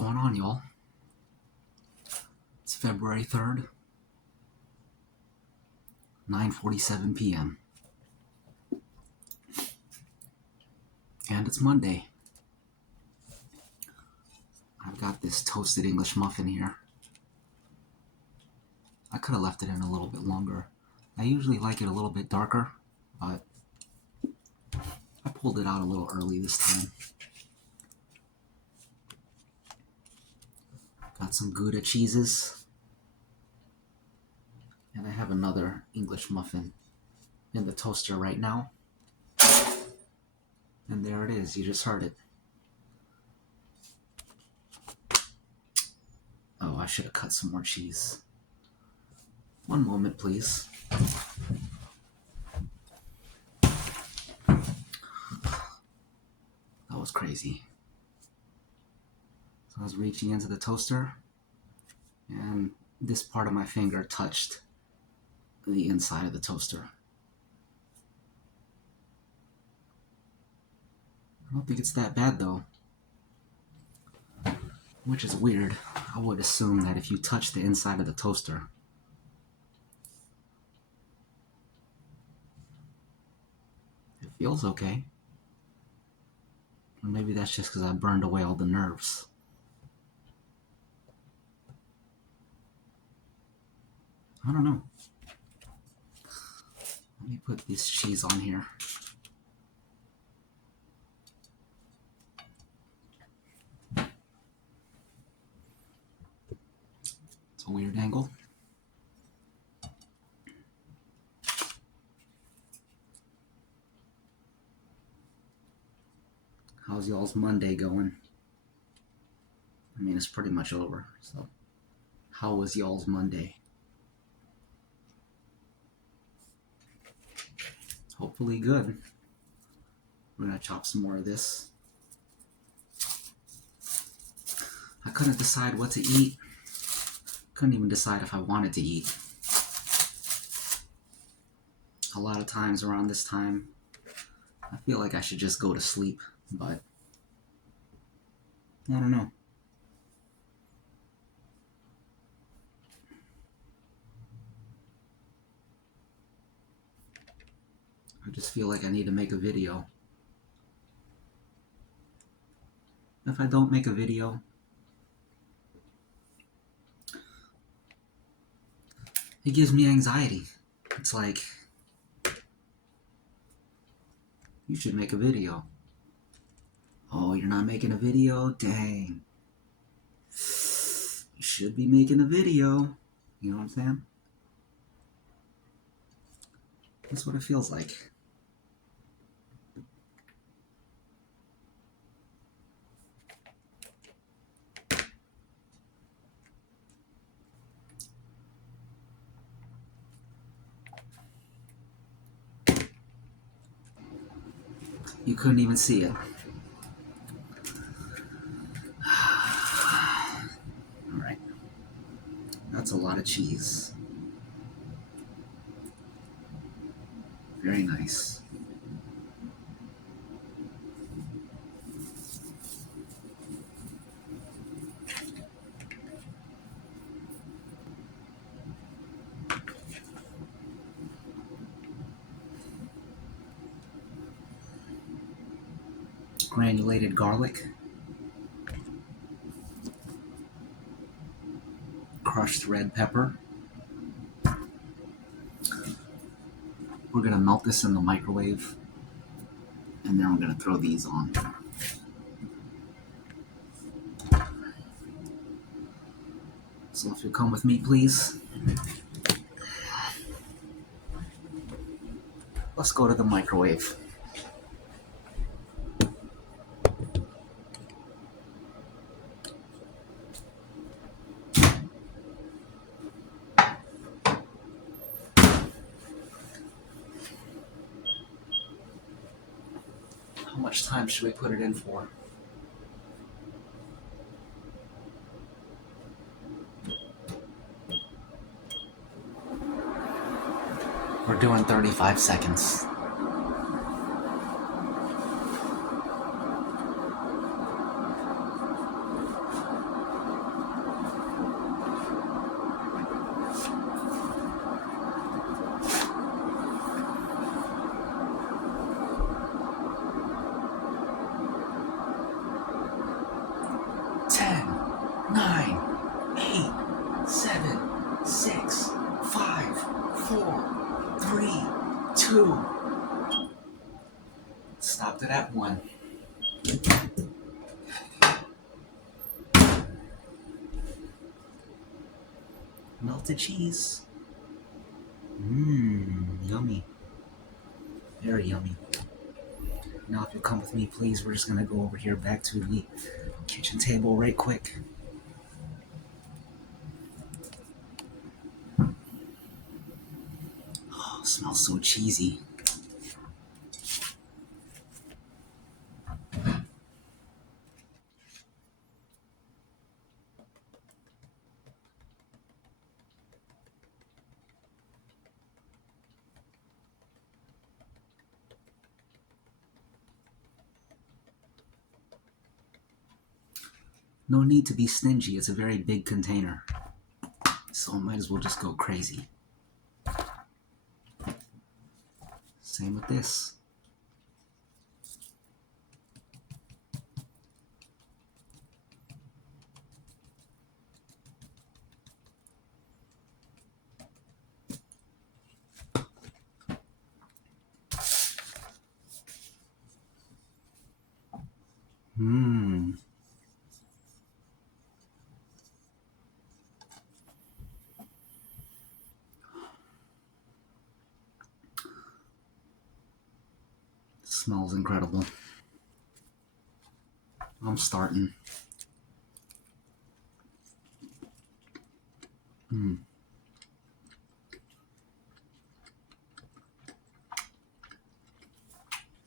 going on, y'all? It's February 3rd, 9:47 p.m. And it's Monday. I've got this toasted English muffin here. I could have left it in a little bit longer. I usually like it a little bit darker, but I pulled it out a little early this time. Got some Gouda cheeses. And I have another English muffin in the toaster right now. And there it is, you just heard it. Oh, I should have cut some more cheese. One moment, please. That was crazy. So I was reaching into the toaster, and this part of my finger touched the inside of the toaster. I don't think it's that bad though. Which is weird. I would assume that if you touch the inside of the toaster, it feels okay. Or maybe that's just because I burned away all the nerves. I don't know. Let me put this cheese on here. It's a weird angle. How's y'all's Monday going? I mean, it's pretty much over, so how was y'all's Monday? Hopefully good. We're gonna chop some more of this. I couldn't decide what to eat. Couldn't even decide if I wanted to eat. A lot of times around this time, I feel like I should just go to sleep, but I don't know. I just feel like I need to make a video. If I don't make a video, it gives me anxiety. It's like, you should make a video. Oh, you're not making a video? Dang. You should be making a video. You know what I'm saying? That's what it feels like. You couldn't even see it. Alright. That's a lot of cheese. Very nice. Granulated garlic, crushed red pepper. We're gonna melt this in the microwave, and then we're gonna throw these on. So if you'll come with me, please. Let's go to the microwave. How much time should we put it in for? We're doing 35 seconds. 9, 8, 7, 6, 5, 4, 3, 2. Stopped it at 1. Melted cheese. Yummy. Very yummy. Now if you come with me, please, we're just going to go over here back to the kitchen table right quick. Oh, it smells so cheesy. No need to be stingy. It's a very big container. So I might as well just go crazy. Same with this. Smells incredible. I'm starting.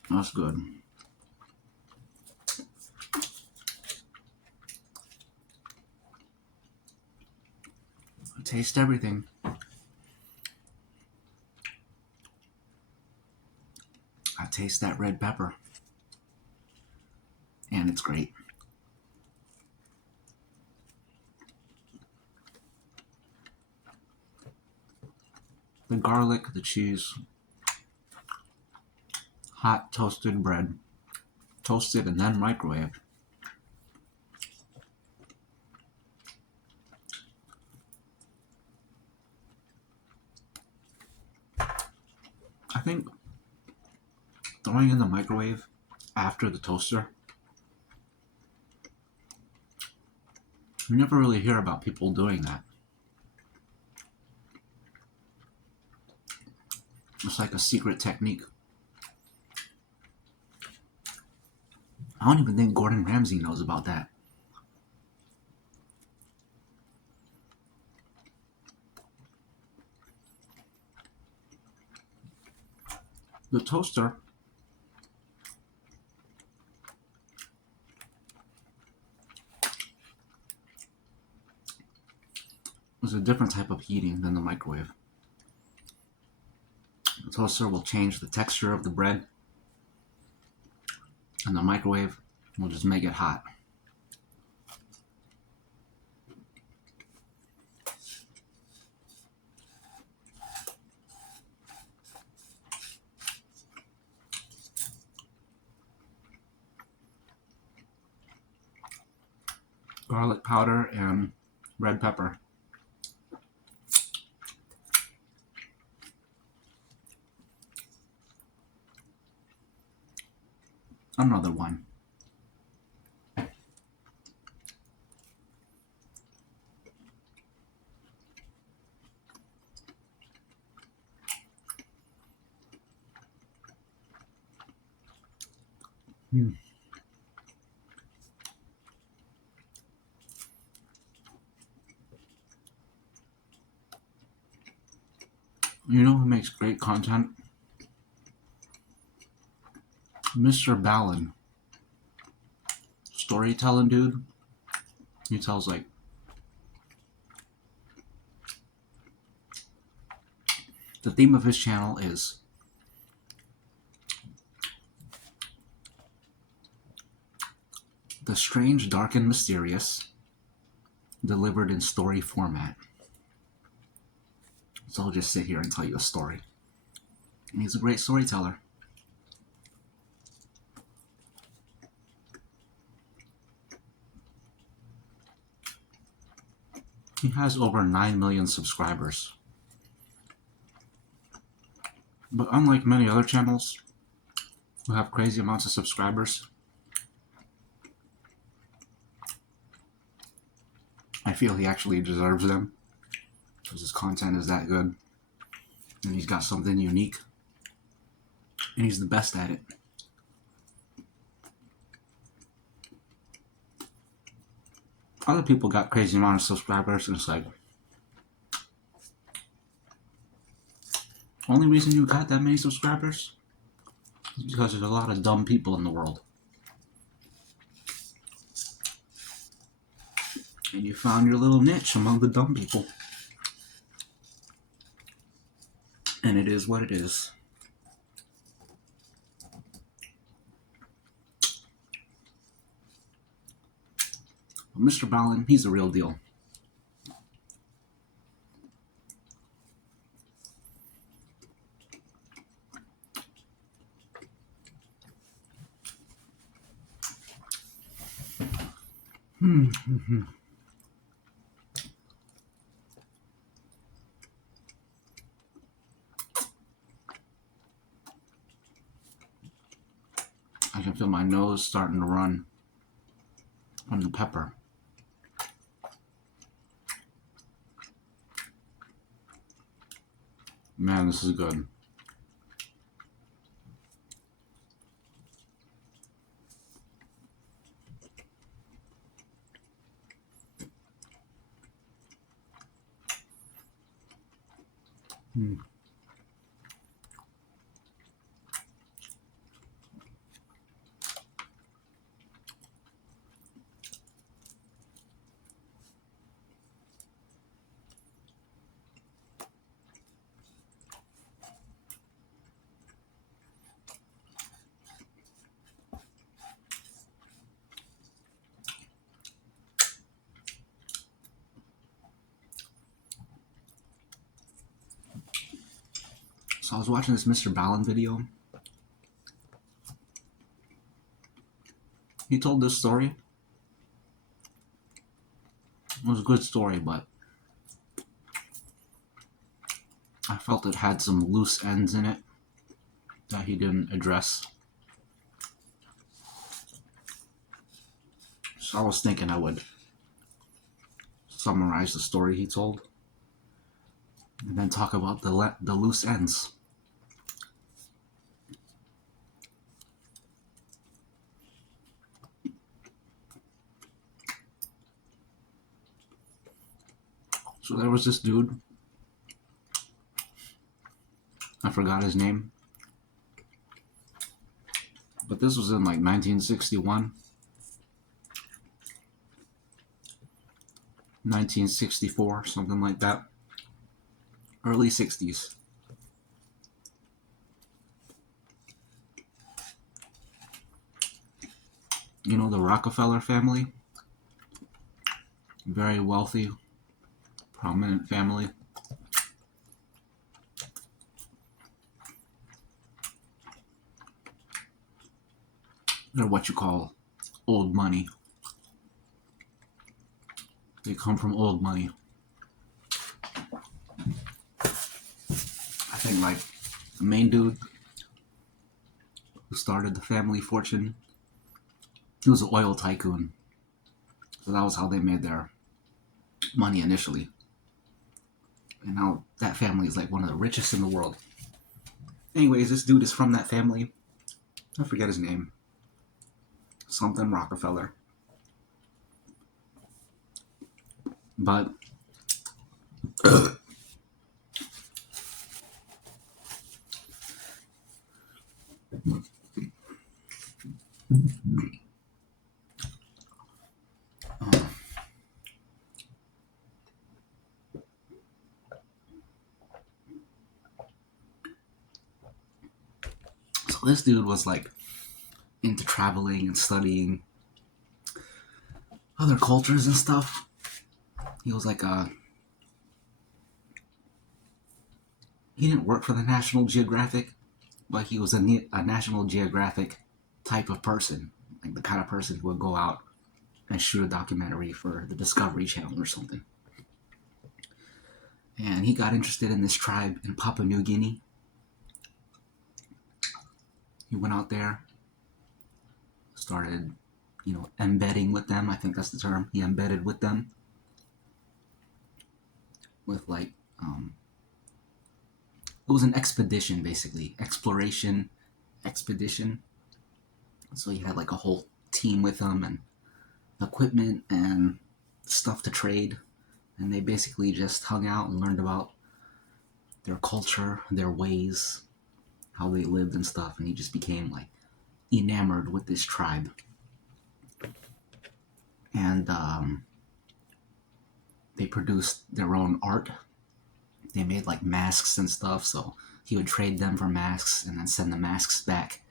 That's good. I taste everything. I taste that red pepper. And it's great. The garlic, the cheese, hot toasted bread, toasted and then microwaved. I think throwing in the microwave after the toaster, you never really hear about people doing that. It's like a secret technique. I don't even think Gordon Ramsay knows about that. The toaster is a different type of heating than the microwave. The toaster will change the texture of the bread, and the microwave will just make it hot. Garlic powder and red pepper. Another one. You know who makes great content? Mr. Ballin. Storytelling dude. He tells like the theme of his channel is the strange, dark, and mysterious delivered in story format. So I'll just sit here and tell you a story. And he's a great storyteller. He has over 9 million subscribers. But unlike many other channels who have crazy amounts of subscribers, I feel he actually deserves them because his content is that good and he's got something unique and he's the best at it. Other people got crazy amount of subscribers and it's like, only reason you got that many subscribers is because there's a lot of dumb people in the world. And you found your little niche among the dumb people. And it is what it is. But Mr. Ballin, he's the real deal. I can feel my nose starting to run from the pepper. Man, this is good. So I was watching this Mr. Ballin video. He told this story. It was a good story, but I felt it had some loose ends in it that he didn't address. So I was thinking I would summarize the story he told and then talk about the loose ends. So there was this dude, I forgot his name, but this was in like 1961, 1964, something like that, early 60s. You know the Rockefeller family? Very wealthy, prominent family. They're what you call old money. They come from old money. I think like the main dude who started the family fortune, he was an oil tycoon. So that was how they made their money initially. And now that family is like one of the richest in the world. Anyways, this dude is from that family. I forget his name. Something Rockefeller. But so this dude was like into traveling and studying other cultures and stuff. He was like he didn't work for the National Geographic, but he was a National Geographic type of person, like the kind of person who would go out and shoot a documentary for the Discovery Channel or something. And he got interested in this tribe in Papua New Guinea. He went out there, started, embedding with them. I think that's the term. He embedded with them with like, it was an expedition basically, exploration expedition. So he had like a whole team with him and equipment and stuff to trade. And they basically just hung out and learned about their culture, their ways, how they lived and stuff. And he just became like enamored with this tribe. And they produced their own art. They made like masks and stuff. So he would trade them for masks and then send the masks back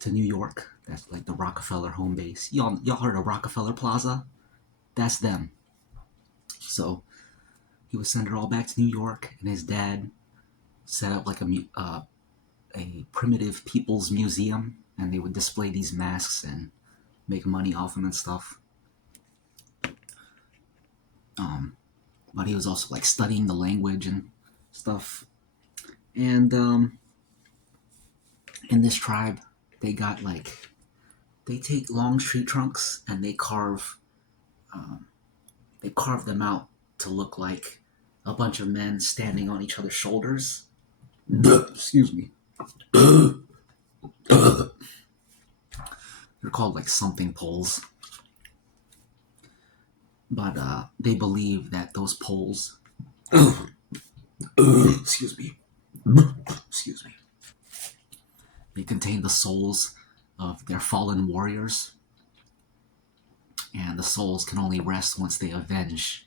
to New York. That's like the Rockefeller home base. Y'all heard of Rockefeller Plaza? That's them. So he would send it all back to New York, and his dad set up like a primitive people's museum, and they would display these masks and make money off them and stuff. But he was also like studying the language and stuff. And in this tribe, they take long tree trunks and they carve them out to look like a bunch of men standing on each other's shoulders. Excuse me. They're called like something poles. But they believe that those poles excuse me. They contain the souls of their fallen warriors. And the souls can only rest once they avenge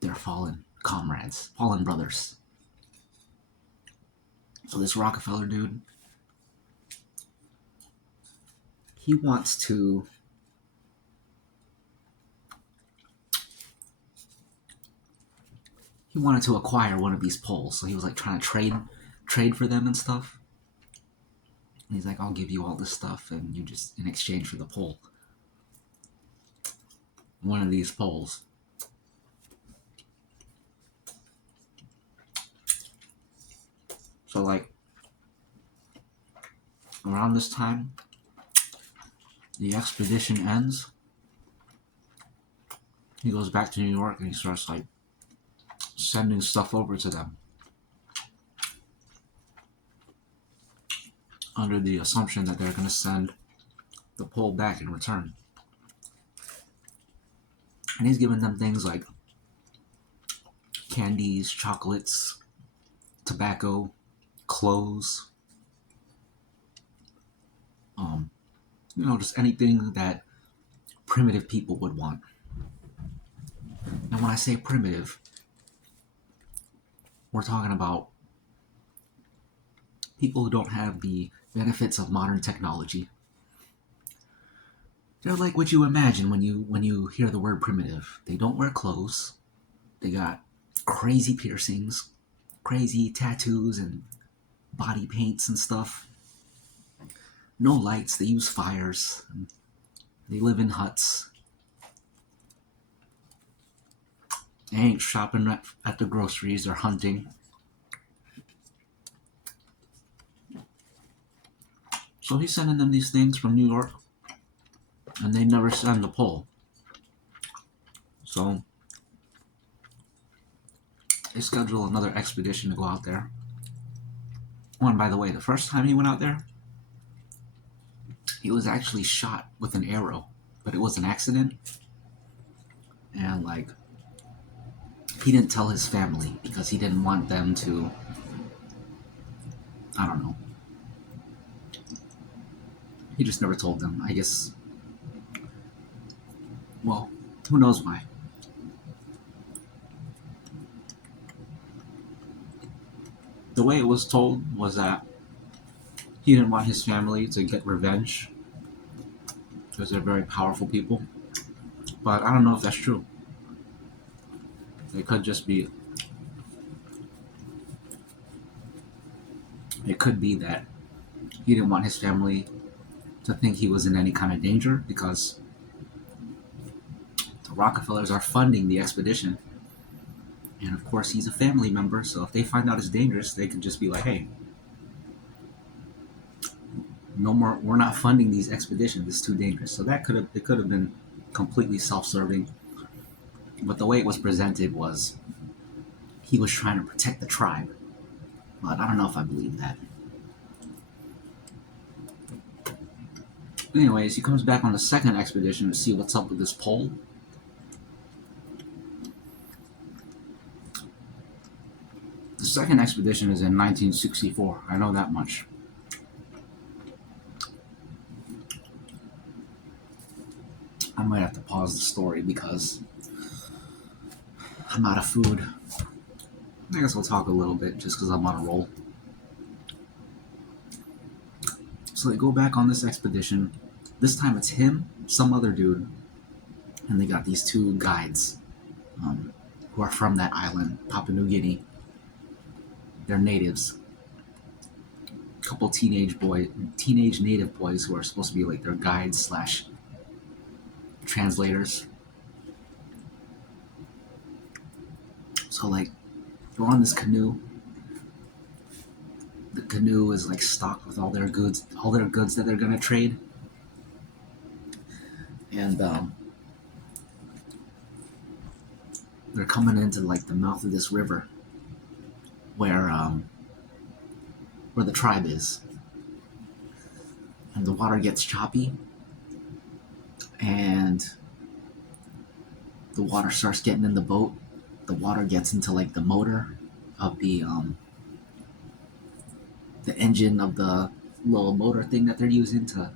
their fallen comrades, fallen brothers. So this Rockefeller dude, he wanted to acquire one of these poles. So he was like trying to trade for them and stuff. And he's like, I'll give you all this stuff and you just in exchange for the pole. One of these poles. So like around this time, the expedition ends. He goes back to New York and he starts like sending stuff over to them under the assumption that they're going to send the pole back in return. And he's giving them things like candies, chocolates, tobacco, clothes, just anything that primitive people would want. And when I say primitive, we're talking about people who don't have the benefits of modern technology. They're like what you imagine when you hear the word primitive. They don't wear clothes. They got crazy piercings, crazy tattoos and body paints and stuff. No lights. They use fires. They live in huts. They ain't shopping at the groceries or hunting. So he's sending them these things from New York, and they never send the pole. So they schedule another expedition to go out there. Oh, and by the way, the first time he went out there, he was actually shot with an arrow, but it was an accident. And like, he didn't tell his family because he didn't want them to, I don't know. He just never told them, I guess. Well, who knows why. The way it was told was that he didn't want his family to get revenge because they're very powerful people. But I don't know if that's true. It could just be. It could be that he didn't want his family to think he was in any kind of danger because the Rockefellers are funding the expedition. And of course, he's a family member, so if they find out it's dangerous, they can just be like, hey, no more, we're not funding these expeditions, it's too dangerous. So it could have been completely self-serving. But the way it was presented was he was trying to protect the tribe. But I don't know if I believe that. Anyways, he comes back on the second expedition to see what's up with this pole. The second expedition is in 1964. I know that much. I might have to pause the story because I'm out of food. I guess we'll talk a little bit just because I'm on a roll. So they go back on this expedition. This time it's him, some other dude, and they got these two guides who are from that island, Papua New Guinea. They're natives. A couple teenage native boys who are supposed to be like their guides slash translators. So like they're on this canoe. The canoe is like stocked with all their goods that they're gonna trade. And they're coming into like the mouth of this river where the tribe is, and the water gets choppy, and the water starts getting in the boat. The water gets into like the motor of the engine of the little motor thing that they're using to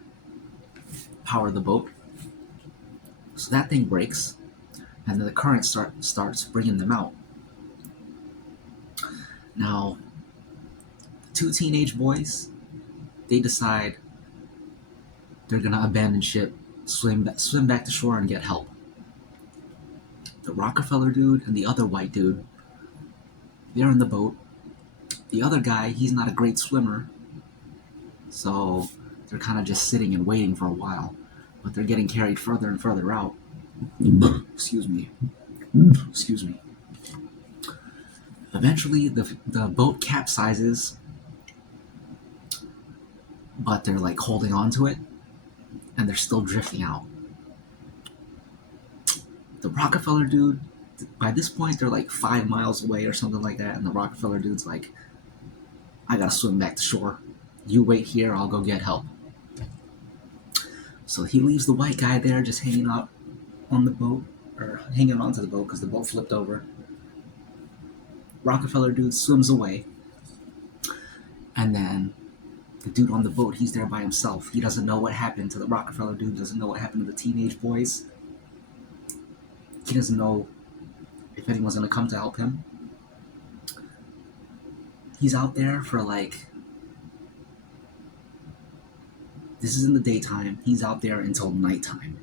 power the boat. So that thing breaks, and then the current starts bringing them out. Now, two teenage boys, they decide they're gonna abandon ship, swim back to shore, and get help. The Rockefeller dude and the other white dude, they're in the boat. The other guy, he's not a great swimmer, so they're kind of just sitting and waiting for a while. But they're getting carried further and further out. Excuse me. Excuse me. Eventually, the boat capsizes, but they're like holding on to it, and they're still drifting out. The Rockefeller dude, by this point, they're like 5 miles away or something like that, and the Rockefeller dude's like, I gotta swim back to shore. You wait here, I'll go get help. So he leaves the white guy there just hanging out on the boat, or hanging onto the boat because the boat flipped over. Rockefeller dude swims away, and then the dude on the boat, he's there by himself. He doesn't know what happened to the Rockefeller dude, doesn't know what happened to the teenage boys. He doesn't know if anyone's gonna come to help him. He's out there for like, this is in the daytime, he's out there until nighttime,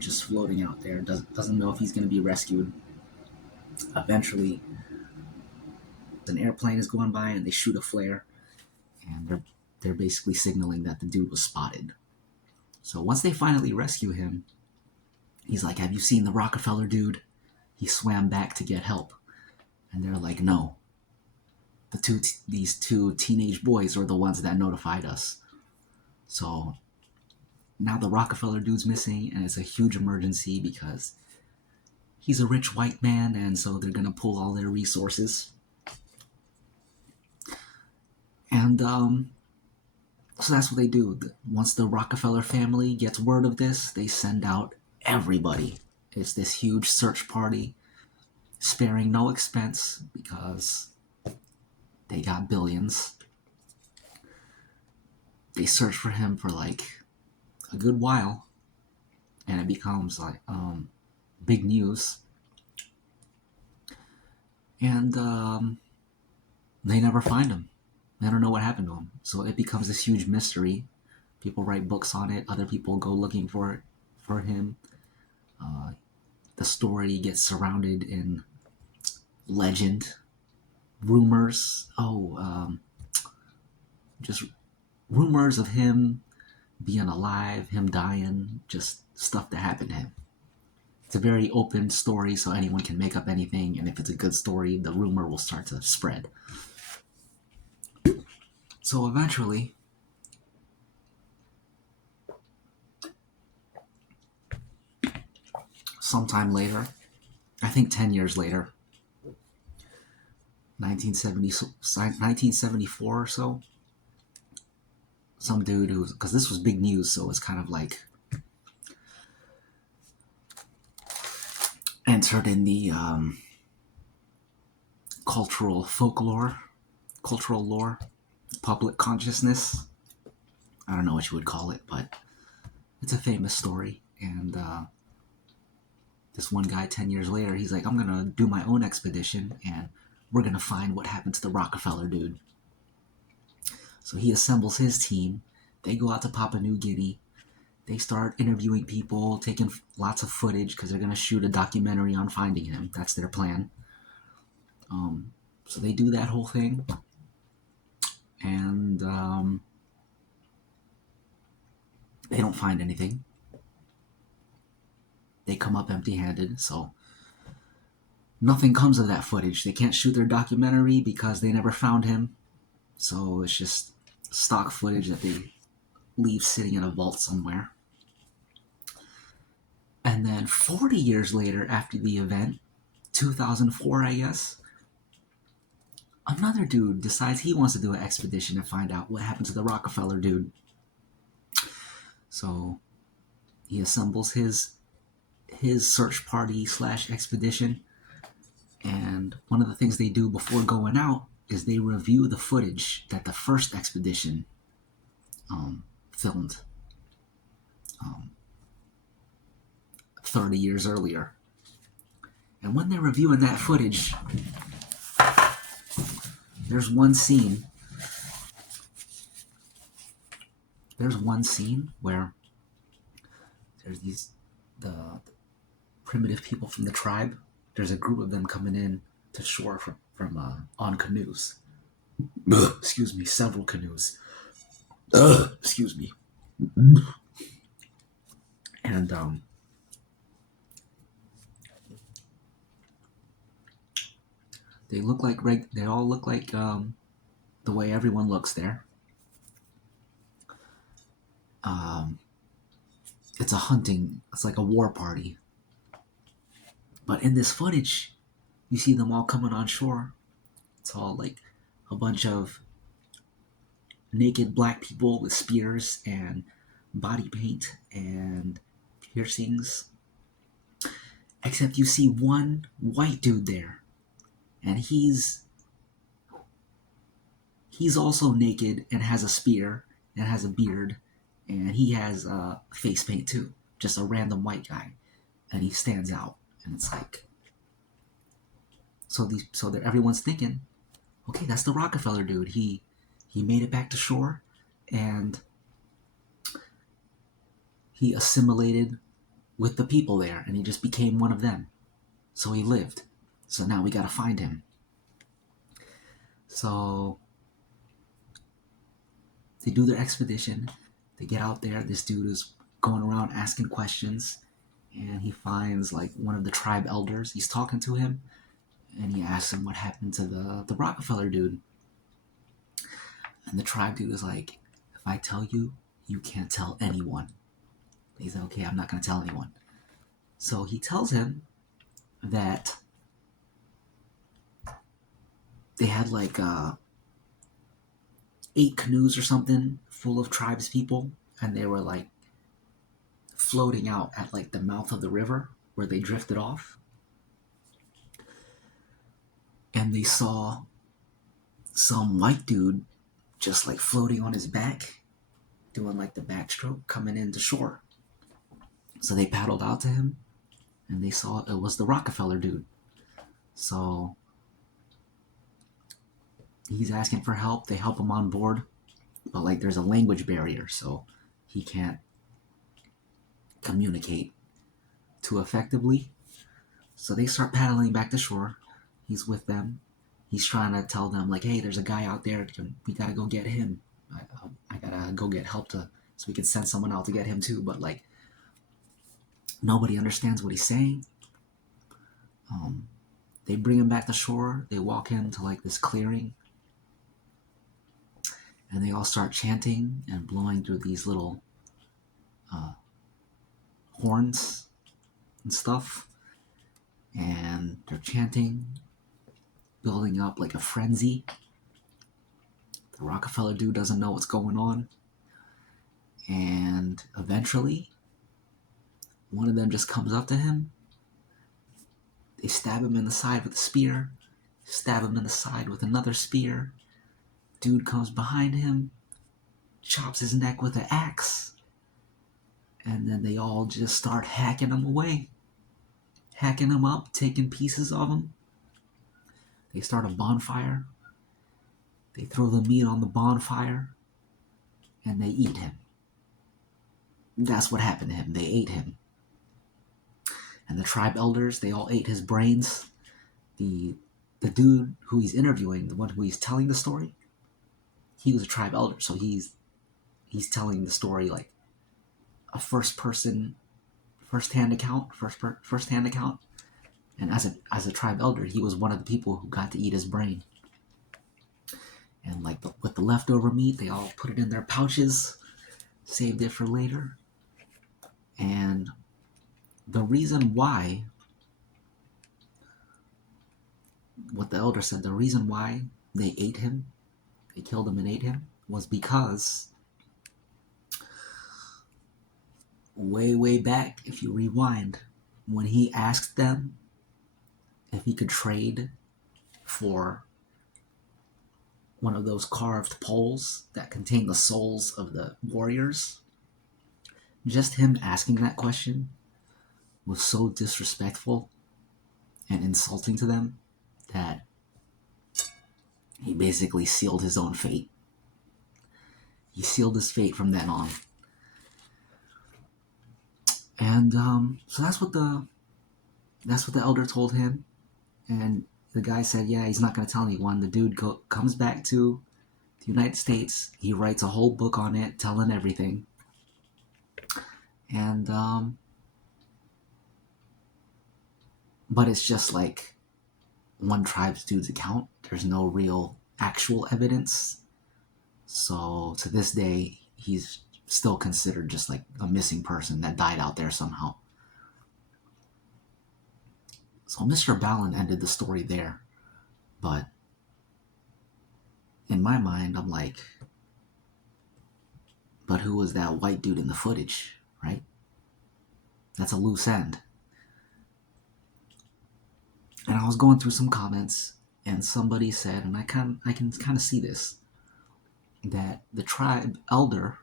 just floating out there, doesn't know if he's gonna be rescued. Eventually, an airplane is going by and they shoot a flare, and they're basically signaling that the dude was spotted. So once they finally rescue him, he's like, have you seen the Rockefeller dude? He swam back to get help. And they're like, no. These two teenage boys were the ones that notified us. So now the Rockefeller dude's missing, and it's a huge emergency because he's a rich white man, and so they're gonna pull all their resources. And so that's what they do. Once the Rockefeller family gets word of this, they send out everybody. It's this huge search party, sparing no expense because they got billions. They search for him for like a good while, and it becomes like big news. And they never find him. They don't know what happened to him. So it becomes this huge mystery. People write books on it. Other people go looking for him. The story gets surrounded in legend, rumors. Just rumors of him being alive, him dying, just stuff that happened to him. It's a very open story, so anyone can make up anything, and if it's a good story, the rumor will start to spread. So eventually, sometime later, I think 10 years later, 1974 or so, some dude who's, because this was big news, so it's kind of like entered in the cultural lore, public consciousness. I don't know what you would call it, but it's a famous story. And this one guy 10 years later, he's like, I'm going to do my own expedition and we're going to find what happened to the Rockefeller dude. So he assembles his team. They go out to Papua New Guinea. They start interviewing people, taking lots of footage because they're going to shoot a documentary on finding him. That's their plan. So they do that whole thing. And they don't find anything. They come up empty-handed, so nothing comes of that footage. They can't shoot their documentary because they never found him. So it's just stock footage that they leave sitting in a vault somewhere. And then 40 years later, after the event, 2004, I guess, another dude decides he wants to do an expedition and find out what happened to the Rockefeller dude. So he assembles his search party / expedition. And one of the things they do before going out is they review the footage that the first expedition filmed 30 years earlier. And when they're reviewing that footage, there's one scene where there's the primitive people from the tribe. There's a group of them coming in to shore from on canoes. Excuse me, several canoes. Excuse me. And they all look like the way everyone looks there. It's like a war party. But in this footage, you see them all coming on shore. It's all like a bunch of naked black people with spears and body paint and piercings. Except you see one white dude there. And he's also naked and has a spear and has a beard. And he has face paint too. Just a random white guy. And he stands out. And it's like, so everyone's thinking, okay, that's the Rockefeller dude. He made it back to shore, and he assimilated with the people there, and he just became one of them. So he lived. So now we gotta find him. So they do their expedition. They get out there. This dude is going around asking questions. And he finds like one of the tribe elders. He's talking to him, and he asks him what happened to the Rockefeller dude. And the tribe dude is like, if I tell you, you can't tell anyone. He's like, okay, I'm not going to tell anyone. So he tells him that they had like 8 canoes or something full of tribes people, and they were like floating out at like the mouth of the river where they drifted off. And they saw some white dude just like floating on his back, doing like the backstroke coming into shore. So they paddled out to him, and they saw it was the Rockefeller dude. So he's asking for help. They help him on board, but like there's a language barrier, so he can't communicate too effectively. So they start paddling back to shore. He's with them. He's trying to tell them like, hey, there's a guy out there. We gotta go get him. I gotta go get help so we can send someone out to get him too. But like Nobody understands what he's saying. They bring him back to shore. They walk him to like this clearing, and they all start chanting and blowing through these little horns and stuff. And they're chanting, building up like a frenzy. The Rockefeller dude doesn't know what's going on. And eventually, one of them just comes up to him. They stab him in the side with a spear, stab him in the side with another spear. Dude comes behind him, chops his neck with an axe, and then they all just start hacking him away. Hacking him up, taking pieces of him. They start a bonfire. They throw the meat on the bonfire, and they eat him. That's what happened to him. They ate him. And the tribe elders, they all ate his brains. The dude who he's interviewing, the one who he's telling the story, he was a tribe elder, so he's telling the story like a first-hand account. And as a tribe elder, he was one of the people who got to eat his brain. And like with the leftover meat, they all put it in their pouches, saved it for later. And the reason why, what the elder said, the reason why they ate him, they killed him and ate him, was because way back, if you rewind, when he asked them if he could trade for one of those carved poles that contain the souls of the warriors, just him asking that question was so disrespectful and insulting to them that he basically sealed his own fate. He sealed his fate from then on. And so that's what the elder told him. And the guy said, yeah, he's not going to tell anyone. The dude comes back to the United States. He writes a whole book on it, telling everything. And but it's just like one tribe's dude's account. There's no real actual evidence. So to this day, he's still considered just like a missing person that died out there somehow. So Mr. Ballin ended the story there. But in my mind, I'm like, but who was that white dude in the footage, right? That's a loose end. And I was going through some comments, and somebody said, and I can kind of see this, that the tribe elder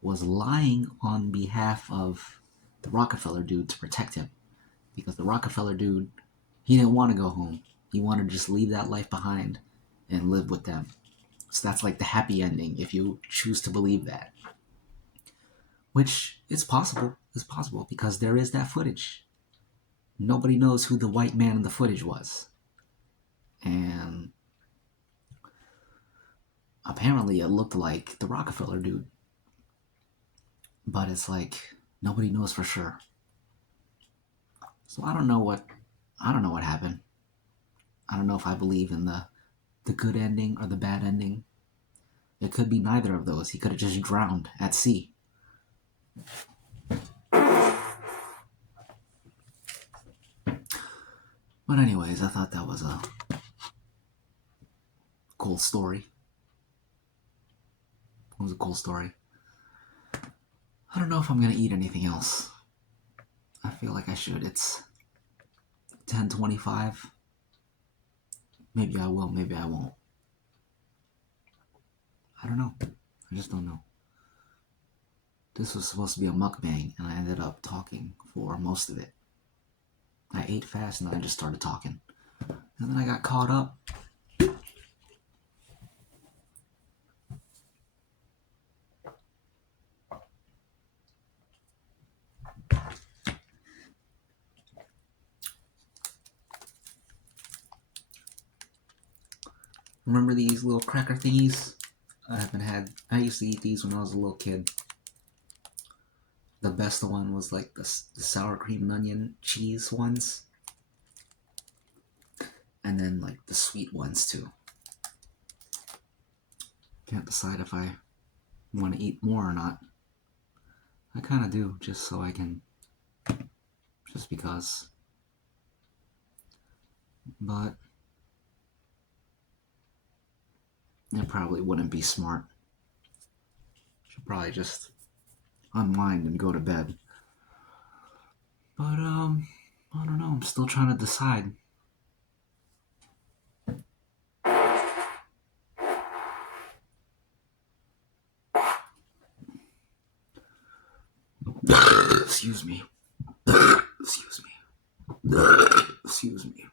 was lying on behalf of the Rockefeller dude to protect him. Because the Rockefeller dude, he didn't want to go home. He wanted to just leave that life behind and live with them. So that's like the happy ending, if you choose to believe that. Which is possible. It's possible because there is that footage. Nobody knows who the white man in the footage was. And apparently it looked like the Rockefeller dude. But it's like nobody knows for sure. So I don't know what happened. I don't know if I believe in the good ending or the bad ending. It could be neither of those. He could have just drowned at sea. But anyways, I thought that was a cool story. It was a cool story. I don't know if I'm going to eat anything else. I feel like I should. It's 10:25. Maybe I will, maybe I won't. I don't know. I just don't know. This was supposed to be a mukbang, and I ended up talking for most of it. I ate fast, and then I just started talking. And then I got caught up. Remember these little cracker thingies? I used to eat these when I was a little kid. The best one was like the sour cream and onion cheese ones, and then like the sweet ones too. Can't decide if I want to eat more or not. I kind of do, just so I can, just because. But it probably wouldn't be smart. Should probably just unwind and go to bed. But I don't know. I'm still trying to decide. Excuse me. Excuse me. Excuse me.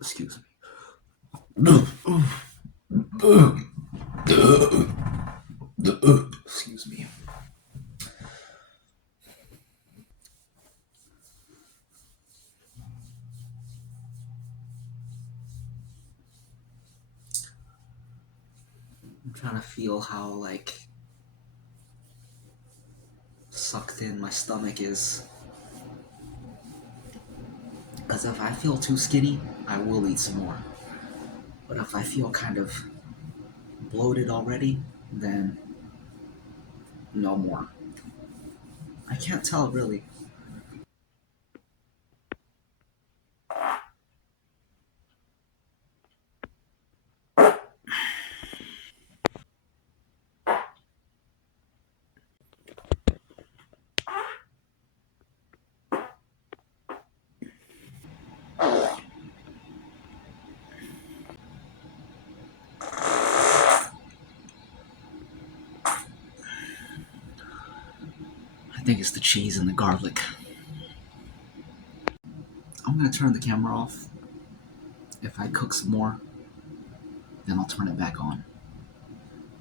Excuse me. Excuse me. I'm trying to feel how like sucked in my stomach is. Because if I feel too skinny, I will eat some more. But if I feel kind of bloated already, then no more. I can't tell really. I think it's the cheese and the garlic. I'm gonna turn the camera off. If I cook some more, then I'll turn it back on.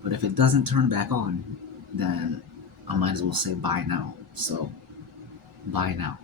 But if it doesn't turn back on, then I might as well say bye now. So, bye now.